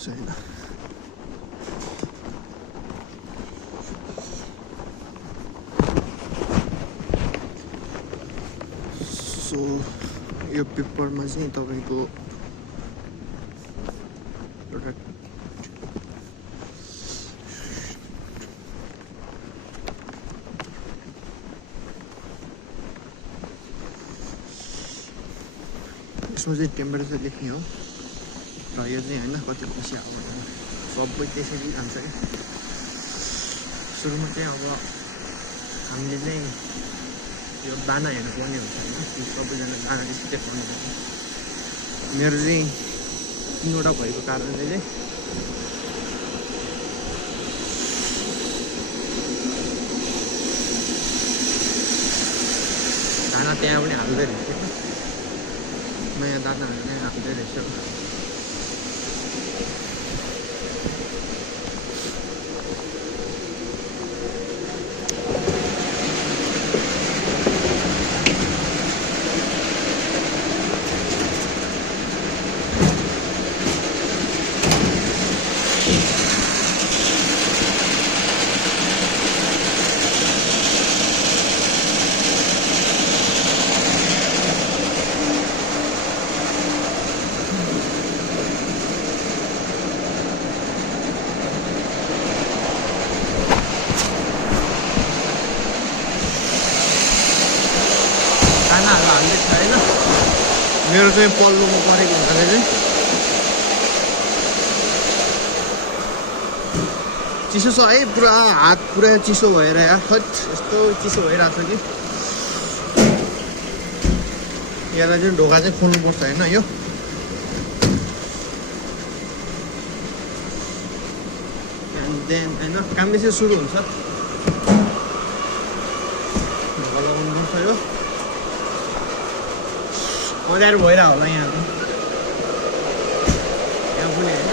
छ हैन सो यो पेपरमा चाहिँ तपाईको एउटा यसमा चाहिँ टेम्परेचर लेख्ने हो र यो चाहिँ हैन कति खुसी आउँछ सबै त्यसरी जान्छ के सुरुमा चाहिँ अब हामीले चाहिँ यो दाना हेर्नुपर्ने हुन्छ हैन सबैजना दाना डिस्प्ले गर्नुपर्छ मेरो चाहिँ 3 वटा भएको कारणले चाहिँ दाना त्यहाँ पनि हाल्दै रहेछ नयाँ दानाहरू नै हाल्दै रहेछ मेरो चाहिँ पल्लोमा परेको हुनाले चाहिँ चिसो छ है पुरा हात पुरा चिसो भएर यार खत यस्तो चिसो भइरहेछ कि यसलाई चाहिँ ढोका चाहिँ खोल्नुपर्छ हैन यो एन्ड देन हैन काम चाहिँ सुरु हुन्छ ढोका लगाउनुपर्छ यो मजाले भइरहेको होला यहाँ पनि हैन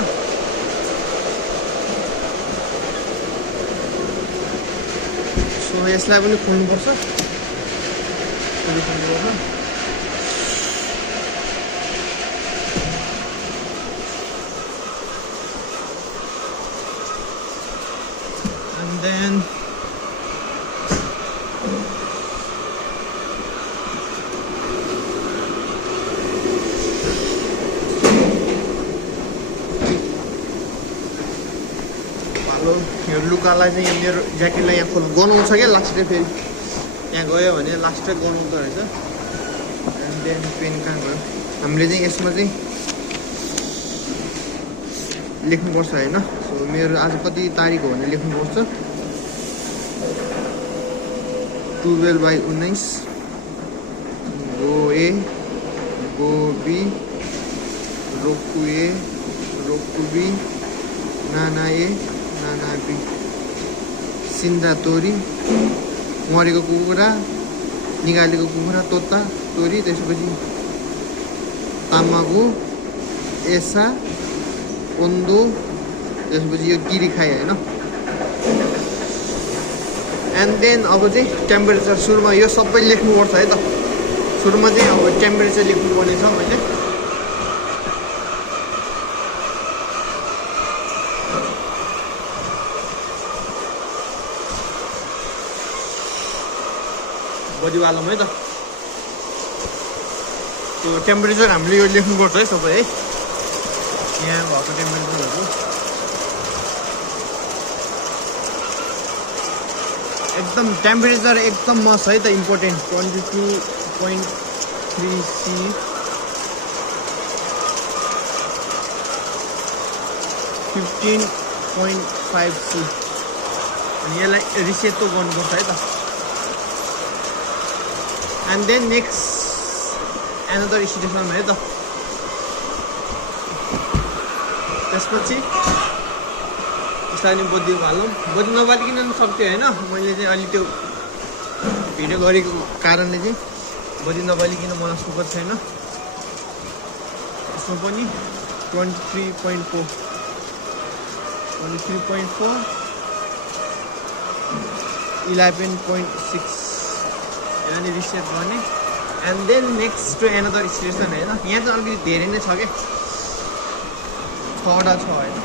सो यसलाई पनि खोल्नुपर्छ and then यो लुकालाई चाहिँ मेरो ज्याकेटलाई यहाँ खोल्नु गनाउँछ क्या लास्टै फेरि यहाँ गयो भने लास्टै गनाउँदो रहेछ एन्ड देन पेन कहाँ गयो हामीले चाहिँ यसमा चाहिँ लेख्नुपर्छ हैन सो मेरो आज कति तारिक हो भने लेख्नुपर्छ 12/19 गो ए गो बी रोकु ए रोकु बी नाना ए नाना बी सिन्दा तोरी मरेको कुखुरा निकालेको कुखुरा तोता तोरी त्यसपछि तामागु एसा ओन्दो त्यसपछि यो गिरी खाए हैन एन्ड देन अब चाहिँ टेम्परेचर सुरुमा यो सबै लेख्नुपर्छ है त सुरुमा चाहिँ अब टेम्परेचर लेख्नुपर्ने छ मैले बदिवालम है त त्यो टेम्परेचर हामीले यो लेख्नुपर्छ है सबै है यहाँ भएको टेम्परेचरहरू एकदम टेम्परेचर एकदम मस्ट है त इम्पोर्टेन्ट 22.3 C 15.5 C अनि यसलाई रिसेट त गर्नुपर्छ है त and then next another situation है त त्यसपछि यसलाई नि बदि हालौँ बदि नबालिकन सक्थ्यो हैन मैले चाहिँ अलि त्यो भिडियो गरेको कारणले चाहिँ बदि नबालिकन मलाई सुपर छैन यसमा पनि 23.4 11.6 यानी रिसेट गर्ने and then next to another station हैन यहाँ चाहिँ अलिकति धेरै नै छ के 6 6वटा छ होइन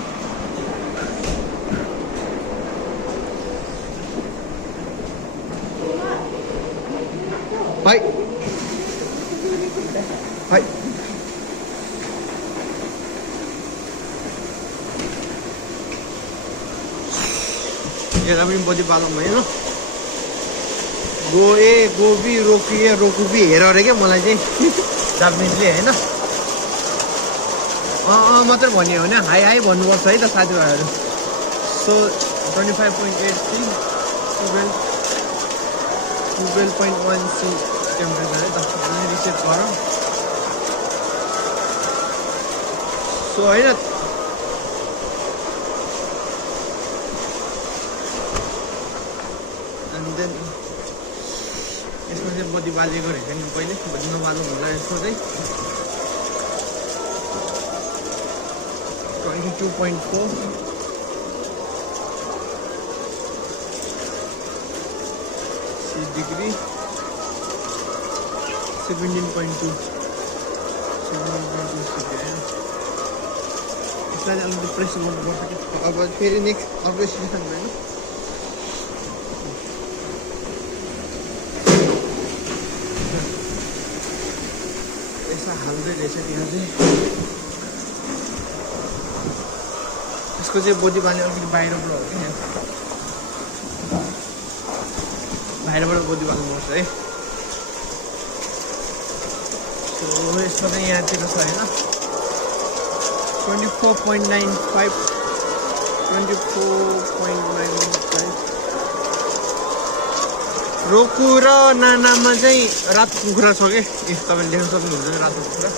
हाई हाई यता पनि बदी पालौँ भयो गोबी रोकुबी हेर अरे क्या मलाई चाहिँ जापानिजले होइन मात्र भन्यो भने हाई भन्नुपर्छ है त साथीभाइहरू सो 25.83 12.1 टेम्परेचर है त रिसेट गरौँ सो होइन एन्ड देन यसमा चाहिँ बदी बालेको रहेछ नि पहिले बदी नबाल्नु होला यसमा चाहिँ 22.4 डिग्री 17.2 यसलाई अलिकति प्रेस गर्नुपर्छ कि अब फेरि नेक्स्ट अर्को सिजन होइन यसलाई हाल्दै रहेछ त्यहाँ चाहिँ यसको चाहिँ बडी बाल्ने अलिकति बाहिरबाट हो कि बाहिरबाट बडी बाल्नुपर्छ है सो यसमा चाहिँ यहाँतिर छ होइन 24.95 रोकु र नानामा चाहिँ रातो कुखुरा छ कि तपाईँले देख्न सक्नुहुन्छ रातो कुखुरा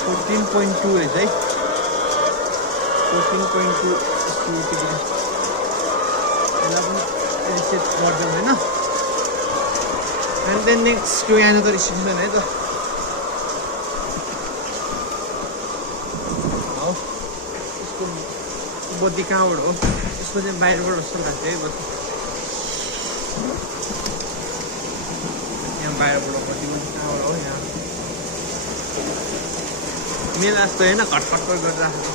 14.2 रहेछ है 14.2 यसलाई पनि रिसेट गर्दैन होइन एन्ड देन नेक्स्ट त्यो यहाँ त रिसेप्सन है त हौ यसको बत्ती कहाँबाट हो यसको चाहिँ बाहिरबाट जस्तो लाग्छ है बत्ती यहाँ बाहिरबाट बत्ती कहाँबाट हो यहाँ मेला जस्तो होइन खटखट गरेर राखेको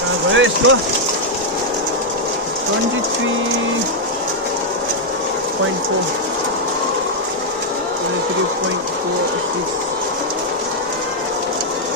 कहाँ भयो यस्तो 23.4 23.46